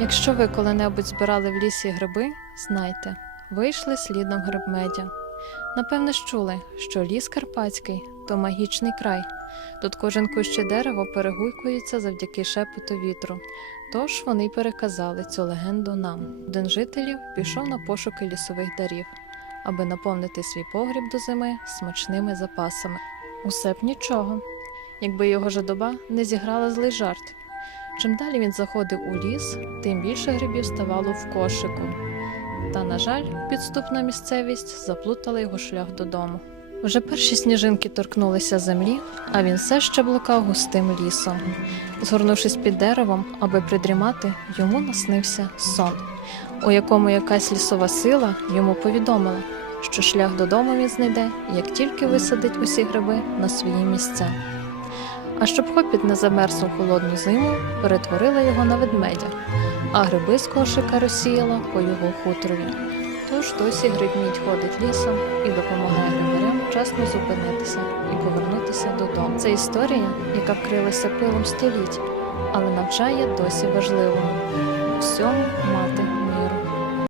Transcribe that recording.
Якщо ви коли-небудь збирали в лісі гриби, знайте, вийшли слідом грибмедя. Напевне, ж чули, що ліс Карпатський то магічний край. Тут кожен кущ і дерево перегукується завдяки шепоту вітру. Тож вони переказали цю легенду нам. Один жителів пішов на пошуки лісових дарів, аби наповнити свій погріб до зими смачними запасами. Усе б нічого, якби його жадоба не зіграла злий жарт. Чим далі він заходив у ліс, тим більше грибів ставало в кошику. Та, на жаль, підступна місцевість заплутала його шлях додому. Вже перші сніжинки торкнулися землі, а він все ще блукав густим лісом. Згорнувшись під деревом, аби придрімати, йому наснився сон, у якому якась лісова сила йому повідомила, що шлях додому він знайде, як тільки висадить усі гриби на свої місця. А щоб хопіт не замерз у холодну зиму, перетворила його на ведмедя, а гриби з кошика розсіяла по його хуторові. Тож досі грибмідь ходить лісом і допомагає грибарям вчасно зупинитися і повернутися додому. Це історія, яка вкрилася пилом століть, але навчає досі важливому всьому мати